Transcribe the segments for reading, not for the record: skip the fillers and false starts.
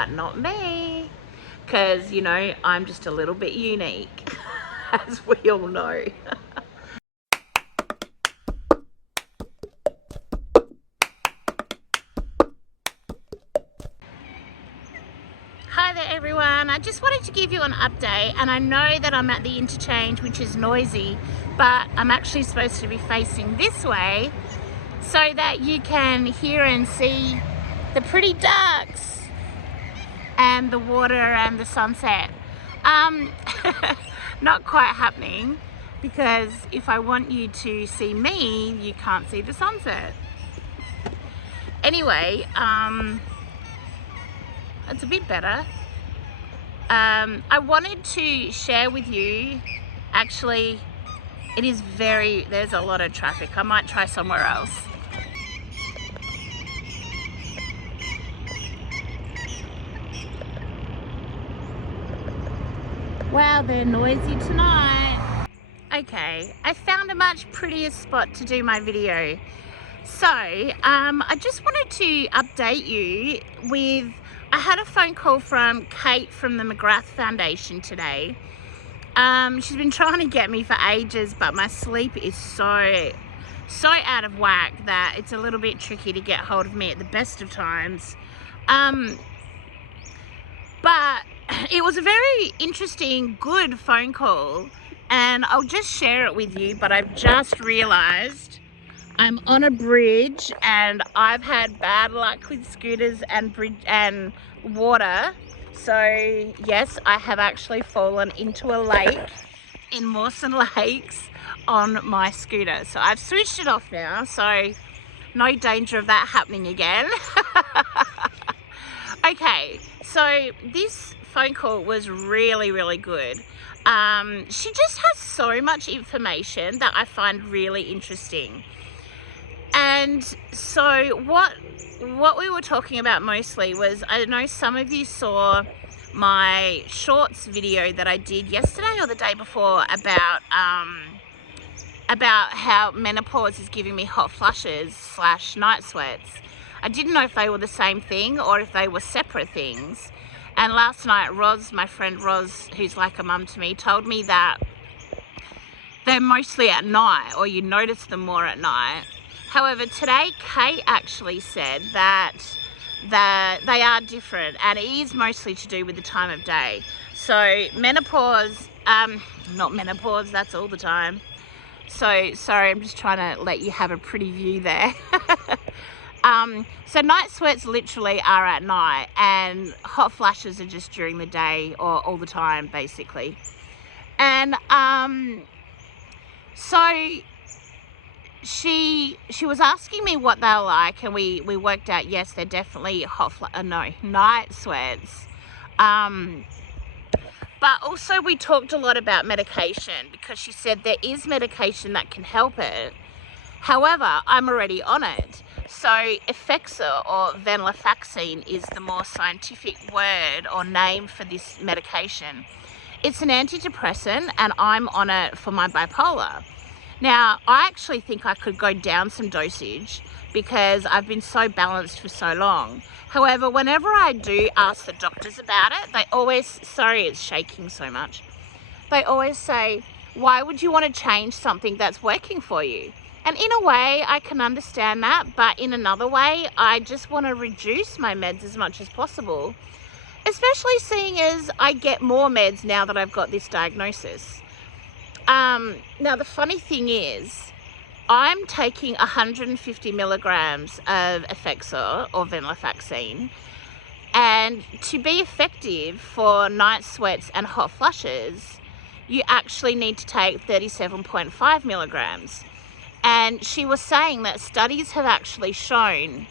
But not me, because, you know, I'm just a little bit unique, as we all know. Hi there everyone, I just wanted to give you an update, and I know that I'm at the interchange, which is noisy, but I'm actually supposed to be facing this way so that you can hear and see the pretty ducks and the water and the sunset. Not quite happening, because if I want you to see me, you can't see the sunset. Anyway, it's a bit better. I wanted to share with you, actually, there's a lot of traffic. I might try somewhere else. Wow, they're noisy tonight. Okay, I found a much prettier spot to do my video. So, I just wanted to update you with, I had a phone call from Kate from the McGrath Foundation today. She's been trying to get me for ages, but my sleep is so out of whack that it's a little bit tricky to get hold of me at the best of times. But it was a very interesting, good phone call, and I'll just share it with you. But I've just realized I'm on a bridge, and I've had bad luck with scooters and water. So yes, I have actually fallen into a lake in Mawson Lakes on my scooter. So I've switched it off now, so no danger of that happening again. Okay, so this phone call was really good. She just has so much information that I find really interesting. And so what we were talking about mostly was, I know some of you saw my shorts video that I did yesterday or the day before about how menopause is giving me hot flushes / night sweats. I didn't know if they were the same thing or if they were separate things. And last night, my friend Roz, who's like a mum to me, told me that they're mostly at night, or you notice them more at night. However, today Kate actually said that they are different, and it is mostly to do with the time of day. So menopause, not menopause, that's all the time. So sorry, I'm just trying to let you have a pretty view there. So night sweats literally are at night, and hot flashes are just during the day or all the time, basically. And so she was asking me what they're like, and we worked out, yes, they're definitely night sweats. But also we talked a lot about medication, because she said there is medication that can help it. However, I'm already on it. So Effexor, or venlafaxine, is the more scientific word or name for this medication. It's an antidepressant, and I'm on it for my bipolar. Now, I actually think I could go down some dosage because I've been so balanced for so long. However, whenever I do ask the doctors about it, they always, sorry it's shaking so much, they always say, why would you want to change something that's working for you? And in a way, I can understand that, but in another way, I just want to reduce my meds as much as possible, especially seeing as I get more meds now that I've got this diagnosis. Now, the funny thing is, I'm taking 150 milligrams of Effexor, or venlafaxine, and to be effective for night sweats and hot flushes, you actually need to take 37.5 milligrams. And she was saying that studies have actually shown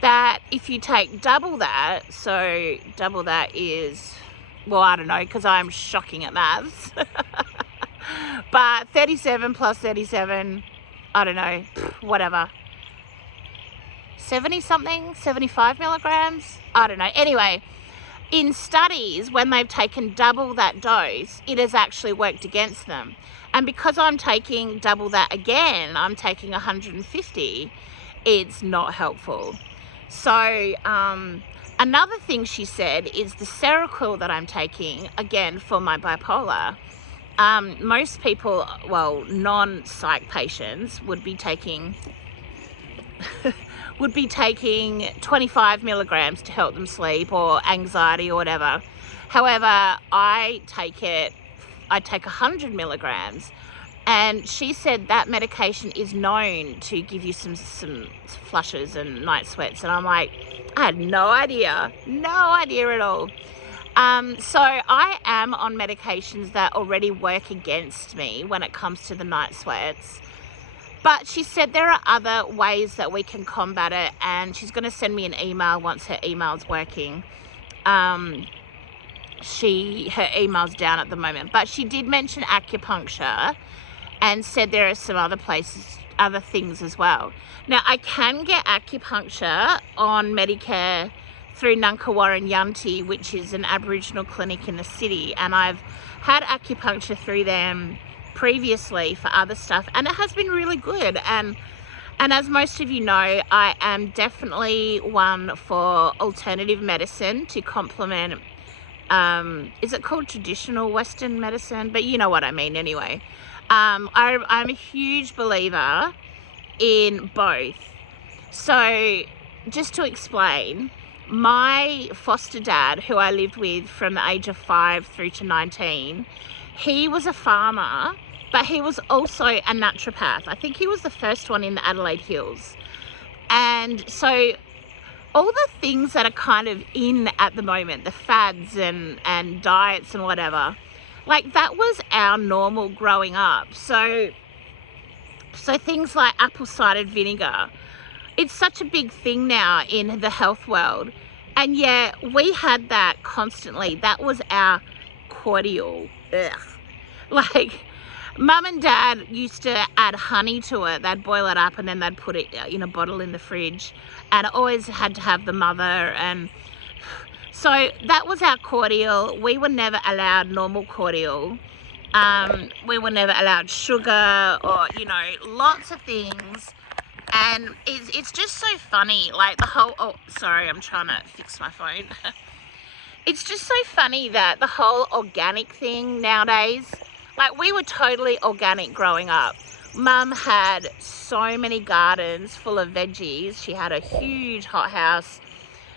that if you take double that, so double that is, well, I don't know, because I'm shocking at maths. But 37 plus 37, I don't know, whatever. 70 something, 75 milligrams, I don't know. Anyway, in studies, when they've taken double that dose, it has actually worked against them. And because I'm taking double that again, I'm taking 150, it's not helpful. So, and Another thing she said is the Seroquel that I'm taking, again, for my bipolar. Most people, well, non-psych patients would be taking 25 milligrams to help them sleep, or anxiety or whatever. However, I take 100 milligrams, and she said that medication is known to give you some flushes and night sweats, and I'm like, I had no idea at all. So I am on medications that already work against me when it comes to the night sweats. But she said there are other ways that we can combat it, and she's going to send me an email once her email's working. Her email's down at the moment, but she did mention acupuncture and said there are some other things as well. Now, I can get acupuncture on Medicare through Nunkawara Yanti, which is an Aboriginal clinic in the city, and I've had acupuncture through them previously for other stuff, and it has been really good. And as most of you know, I am definitely one for alternative medicine to complement, is it called traditional Western medicine? But you know what I mean anyway. I'm a huge believer in both. So just to explain, my foster dad, who I lived with from the age of 5 through to 19, he was a farmer, but he was also a naturopath. I think he was the first one in the Adelaide Hills. And so all the things that are kind of in at the moment, the fads and diets and whatever, like that was our normal growing up. So things like apple cider vinegar, it's such a big thing now in the health world. And yet we had that constantly. That was our cordial. Ugh. Like, Mum and Dad used to add honey to it. They'd boil it up and then they'd put it in a bottle in the fridge. And it always had to have the mother. And so that was our cordial. We were never allowed normal cordial. We were never allowed sugar, or, you know, lots of things. And it's just so funny, like the whole, oh, sorry, I'm trying to fix my phone. It's just so funny that the whole organic thing nowadays, like we were totally organic growing up. Mum had so many gardens full of veggies. She had a huge hothouse.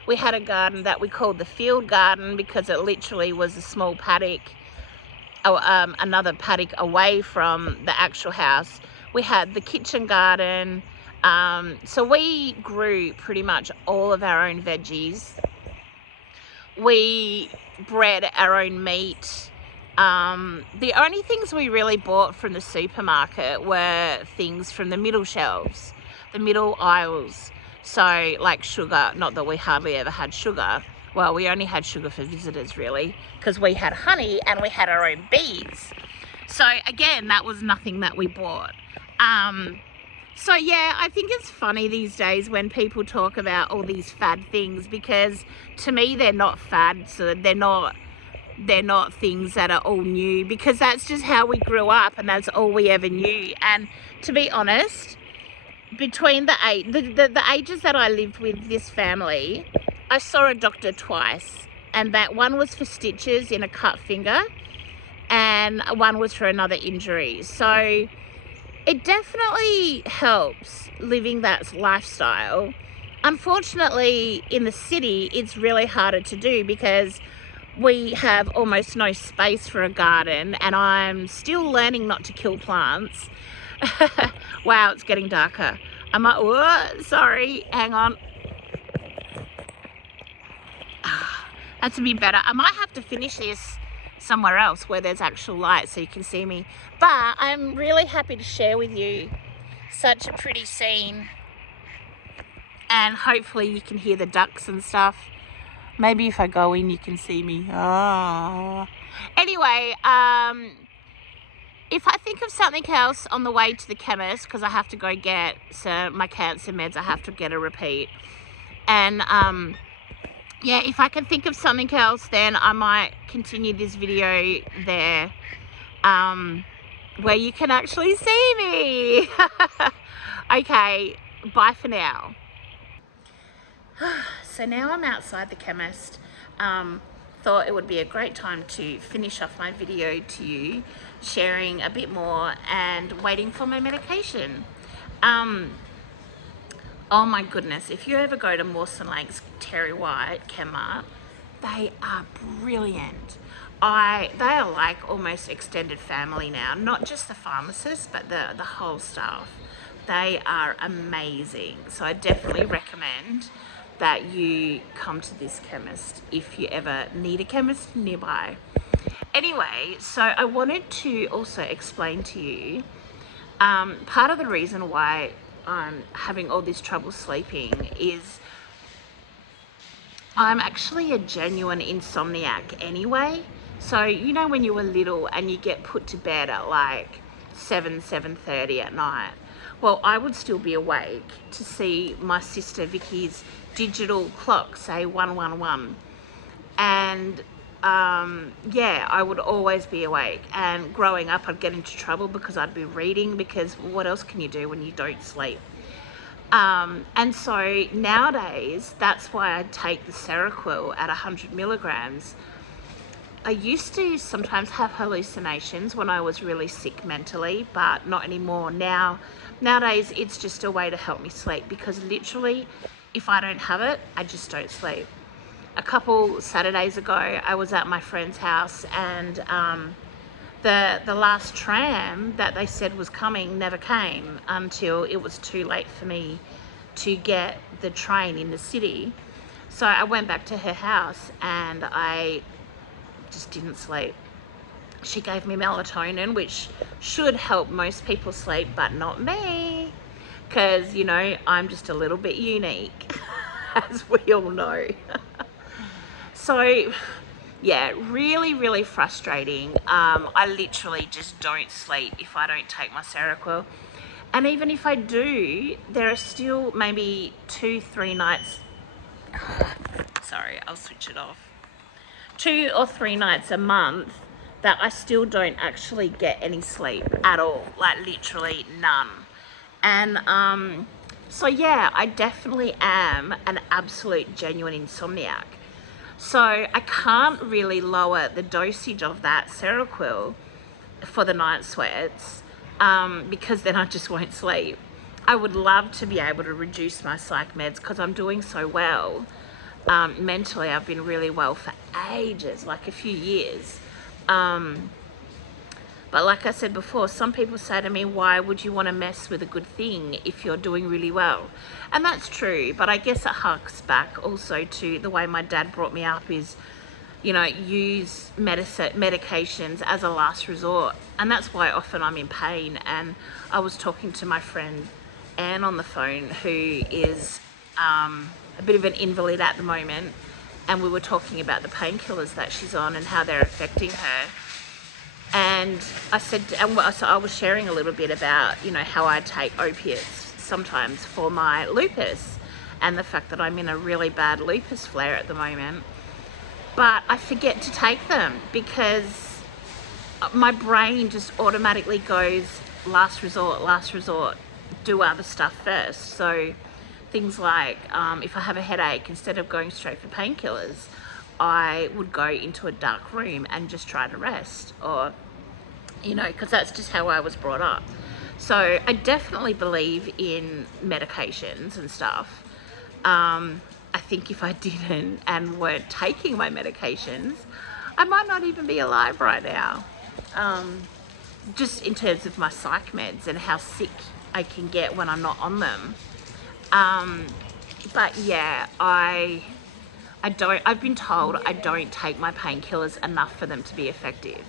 We had a garden that we called the field garden because it literally was a small paddock, another paddock away from the actual house. We had the kitchen garden. So we grew pretty much all of our own veggies. We bred our own meat. The only things we really bought from the supermarket were things from the middle shelves, the middle aisles. So like sugar, not that we hardly ever had sugar. Well, we only had sugar for visitors really, because we had honey and we had our own bees. So again, that was nothing that we bought. So yeah, I think it's funny these days when people talk about all these fad things, because to me they're not fads. So they're not things that are all new, because that's just how we grew up and that's all we ever knew. And to be honest, between the ages that I lived with this family, I saw a doctor twice, and that one was for stitches in a cut finger and one was for another injury. So it definitely helps living that lifestyle. Unfortunately, in the city, it's really harder to do because we have almost no space for a garden, and I'm still learning not to kill plants. Wow, it's getting darker. I might, whoa, sorry, hang on. That's a bit better. I might have to finish this somewhere else where there's actual light so you can see me. But I'm really happy to share with you such a pretty scene, and hopefully you can hear the ducks and stuff. Maybe if I go in you can see me. Anyway, if I think of something else on the way to the chemist, because I have to go get my cancer meds, I have to get a repeat. And yeah, if I can think of something else, then I might continue this video there, where you can actually see me. Okay, bye for now. so now I'm outside the chemist. Thought it would be a great time to finish off my video to you, sharing a bit more and waiting for my medication. Oh my goodness, if you ever go to Mawson Lake's Terry White Chemmart, they are brilliant. They are like almost extended family now, not just the pharmacist, but the whole staff. They are amazing. So I definitely recommend that you come to this chemist if you ever need a chemist nearby. Anyway, so I wanted to also explain to you part of the reason why I'm having all this trouble sleeping is I'm actually a genuine insomniac anyway. So you know when you were little and you get put to bed at like 7:30 at night, well, I would still be awake to see my sister Vicky's digital clock say 111, and yeah, I would always be awake. And growing up, I'd get into trouble because I'd be reading, because what else can you do when you don't sleep? And so nowadays, that's why I take the Seroquel at 100 milligrams. I used to sometimes have hallucinations when I was really sick mentally, but not anymore. Nowadays, it's just a way to help me sleep, because literally, if I don't have it, I just don't sleep. A couple Saturdays ago, I was at my friend's house, and the last tram that they said was coming never came until it was too late for me to get the train in the city. So I went back to her house and I just didn't sleep. She gave me melatonin, which should help most people sleep, but not me, because, you know, I'm just a little bit unique, as we all know. So yeah, really frustrating. I literally just don't sleep if I don't take my Seroquel. And even if I do, there are still maybe 2-3 nights, sorry, I'll switch it off. 2 or 3 nights a month that I still don't actually get any sleep at all, like literally none. And so yeah, I definitely am an absolute genuine insomniac. So I can't really lower the dosage of that Seroquel for the night sweats, because then I just won't sleep. I would love to be able to reduce my psych meds because I'm doing so well. Mentally, I've been really well for ages, like a few years. But like I said before, some people say to me, why would you want to mess with a good thing if you're doing really well? And that's true, but I guess it harks back also to the way my dad brought me up is, you know, use medications as a last resort. And that's why often I'm in pain. And I was talking to my friend Anne on the phone, who is a bit of an invalid at the moment, and we were talking about the painkillers that she's on and how they're affecting her. And I said, so I was sharing a little bit about, you know, how I take opiates sometimes for my lupus, and the fact that I'm in a really bad lupus flare at the moment. But I forget to take them because my brain just automatically goes, last resort, do other stuff first. So things like, if I have a headache, instead of going straight for painkillers, I would go into a dark room and just try to rest, or, you know, because that's just how I was brought up. So I definitely believe in medications and stuff. I think if I didn't and weren't taking my medications, I might not even be alive right now. Just in terms of my psych meds and how sick I can get when I'm not on them. But yeah, I've been told I don't take my painkillers enough for them to be effective.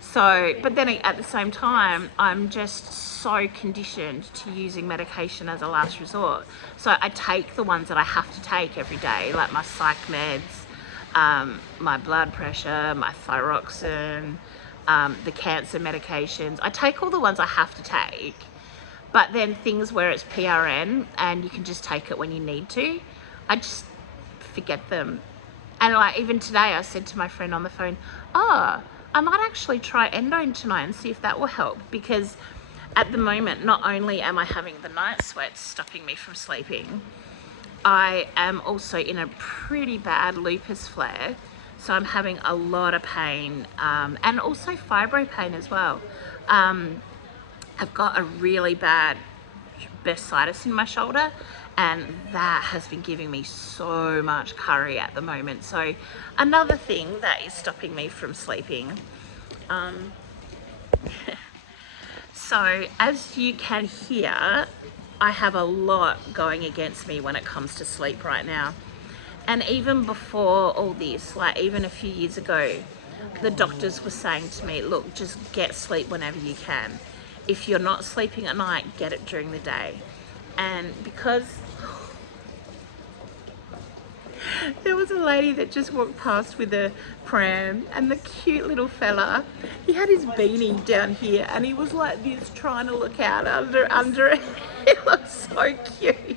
So, but then at the same time, I'm just so conditioned to using medication as a last resort. So I take the ones that I have to take every day, like my psych meds, my blood pressure, my thyroxine, the cancer medications. I take all the ones I have to take, but then things where it's PRN and you can just take it when you need to, I just forget them. And like even today, I said to my friend on the phone, oh, I might actually try endone tonight and see if that will help, because at the moment, not only am I having the night sweats stopping me from sleeping, I am also in a pretty bad lupus flare, so I'm having a lot of pain, and also fibro pain as well. I've got a really bad bursitis in my shoulder, and that has been giving me so much curry at the moment. So another thing that is stopping me from sleeping. So as you can hear, I have a lot going against me when it comes to sleep right now. And even before all this, like even a few years ago, the doctors were saying to me, look, just get sleep whenever you can. If you're not sleeping at night, get it during the day. And because there was a lady that just walked past with a pram, and the cute little fella, he had his beanie down here and he was like this trying to look out under it. It looks so cute.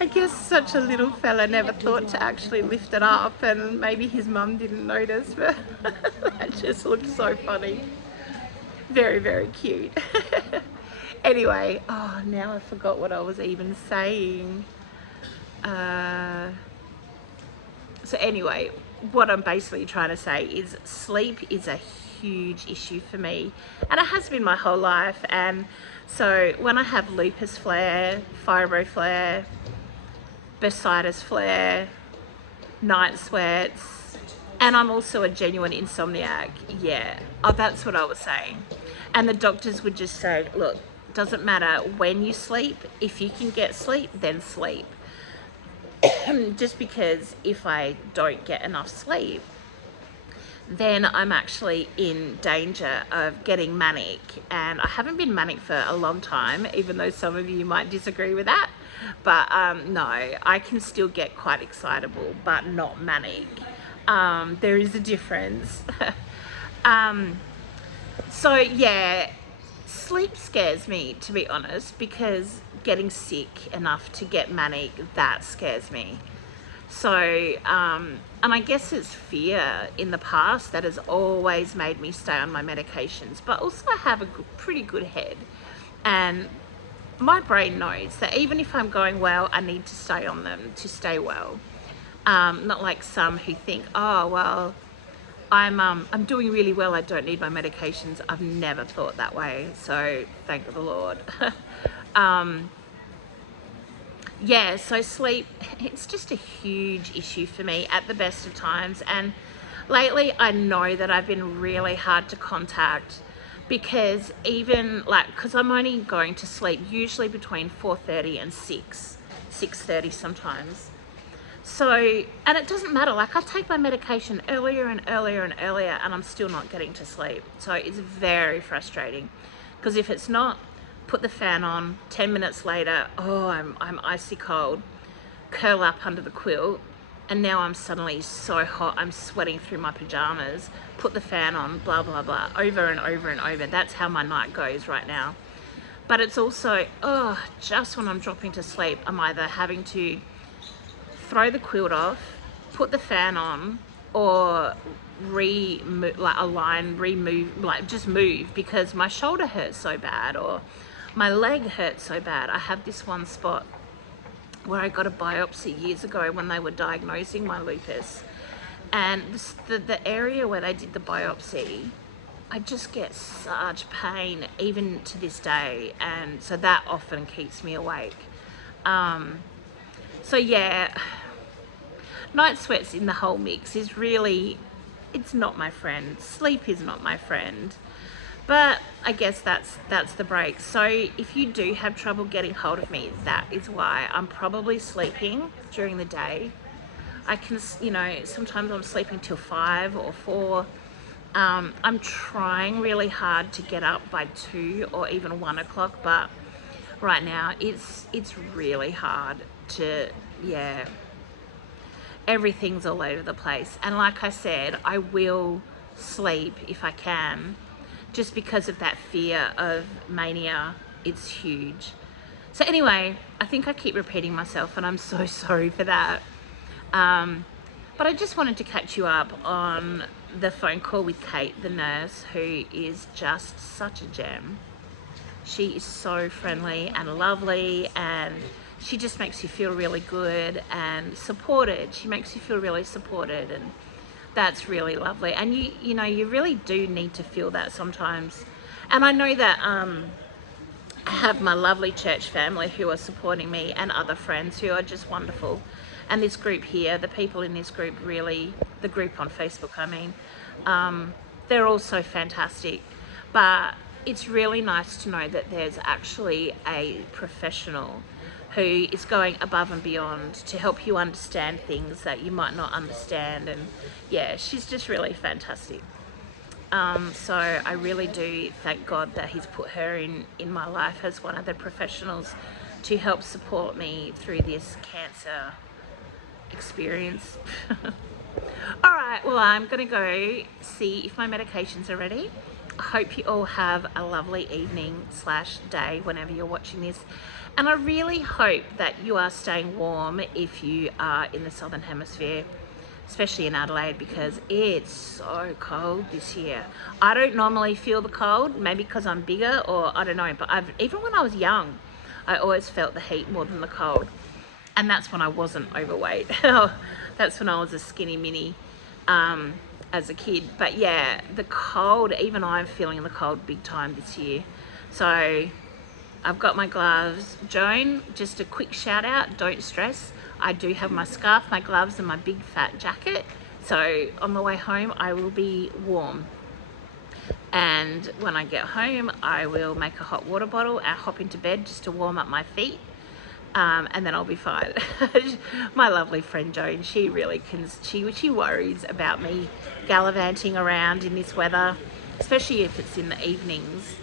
I guess such a little fella never thought to actually lift it up, and maybe his mum didn't notice, but that just looked so funny. Very, very cute. Anyway, oh, now I forgot what I was even saying. So anyway, what I'm basically trying to say is sleep is a huge issue for me, and it has been my whole life. And so when I have lupus flare, fibro flare, bursitis flare, night sweats, and I'm also a genuine insomniac, yeah, oh, that's what I was saying. And the doctors would just say, look, doesn't matter when you sleep, if you can get sleep, then sleep. Just because if I don't get enough sleep, then I'm actually in danger of getting manic. And I haven't been manic for a long time, even though some of you might disagree with that. But no, I can still get quite excitable, but not manic. There is a difference. So yeah, sleep scares me, to be honest, because getting sick enough to get manic, that scares me. So, and I guess it's fear in the past that has always made me stay on my medications, but also I have a pretty good head, and my brain knows that even if I'm going well, I need to stay on them to stay well. Not like some who think, oh, well, I'm doing really well, I don't need my medications. I've never thought that way, so thank the Lord. Yeah, so sleep, it's just a huge issue for me at the best of times. And lately I know that I've been really hard to contact, because even like, because I'm only going to sleep usually between 4:30 and 6:30 sometimes. So, and it doesn't matter, like I take my medication earlier and earlier and earlier, and I'm still not getting to sleep. So it's very frustrating, because if it's not, put the fan on, 10 minutes later, oh, I'm icy cold, curl up under the quilt, and now I'm suddenly so hot, I'm sweating through my pajamas, put the fan on, blah, blah, blah, over and over and over. That's how my night goes right now. But it's also, oh, just when I'm dropping to sleep, I'm either having to throw the quilt off, put the fan on, or remove, like just move, because my shoulder hurts so bad, or my leg hurts so bad. I have this one spot where I got a biopsy years ago when they were diagnosing my lupus, and the area where they did the biopsy, I just get such pain even to this day, and so that often keeps me awake. So yeah, night sweats in the whole mix is really, it's not my friend. Sleep is not my friend. But I guess that's the break. So if you do have trouble getting hold of me, that is why. I'm probably sleeping during the day. I can, you know, sometimes I'm sleeping till 5 or 4. I'm trying really hard to get up by 2 or even 1 o'clock, but right now it's really hard to, yeah, everything's all over the place. And like I said, I will sleep if I can, just because of that fear of mania. It's huge. So anyway, I think I keep repeating myself, and I'm so sorry for that. But I just wanted to catch you up on the phone call with Kate, the nurse, who is just such a gem. She is so friendly and lovely, and she just makes you feel really good and supported. She makes you feel really supported, and that's really lovely. And you know, you really do need to feel that sometimes. And I know that I have my lovely church family who are supporting me, and other friends who are just wonderful. And this group here, the people in this group, really, the group on Facebook, I mean, they're all so fantastic. But it's really nice to know that there's actually a professional who is going above and beyond to help you understand things that you might not understand. And yeah, she's just really fantastic. So I really do thank God that he's put her in my life as one of the professionals to help support me through this cancer experience. All right, well, I'm gonna go see if my medications are ready. I hope you all have a lovely evening / day whenever you're watching this. And I really hope that you are staying warm if you are in the Southern Hemisphere, especially in Adelaide, because it's so cold this year. I don't normally feel the cold, maybe because I'm bigger, or I don't know, but even when I was young, I always felt the heat more than the cold. And that's when I wasn't overweight. That's when I was a skinny mini as a kid. But yeah, the cold, even I'm feeling the cold big time this year. So I've got my gloves. Joan, just a quick shout out, don't stress. I do have my scarf, my gloves, and my big fat jacket. So on the way home, I will be warm. And when I get home, I will make a hot water bottle and hop into bed just to warm up my feet. And then I'll be fine. My lovely friend Joan, she really she worries about me gallivanting around in this weather, especially if it's in the evenings.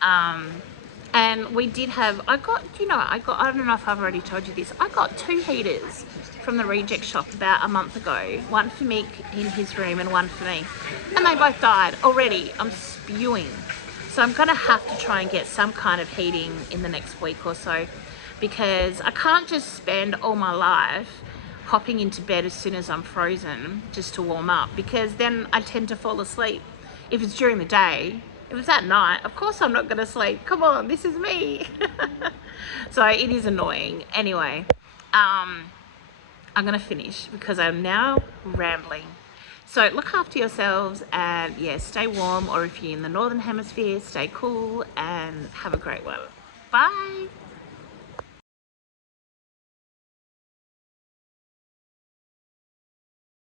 And we did have, I don't know if I've already told you this, I got 2 heaters from the reject shop about a month ago. One for Mick in his room and one for me. And they both died already. I'm spewing. So I'm gonna have to try and get some kind of heating in the next week or so, because I can't just spend all my life hopping into bed as soon as I'm frozen just to warm up, because then I tend to fall asleep. If it's during the day, if it's at night, of course I'm not going to sleep. Come on, this is me. So it is annoying. Anyway, I'm going to finish because I'm now rambling. So look after yourselves, and yeah, stay warm, or if you're in the Northern Hemisphere, stay cool and have a great one. Bye.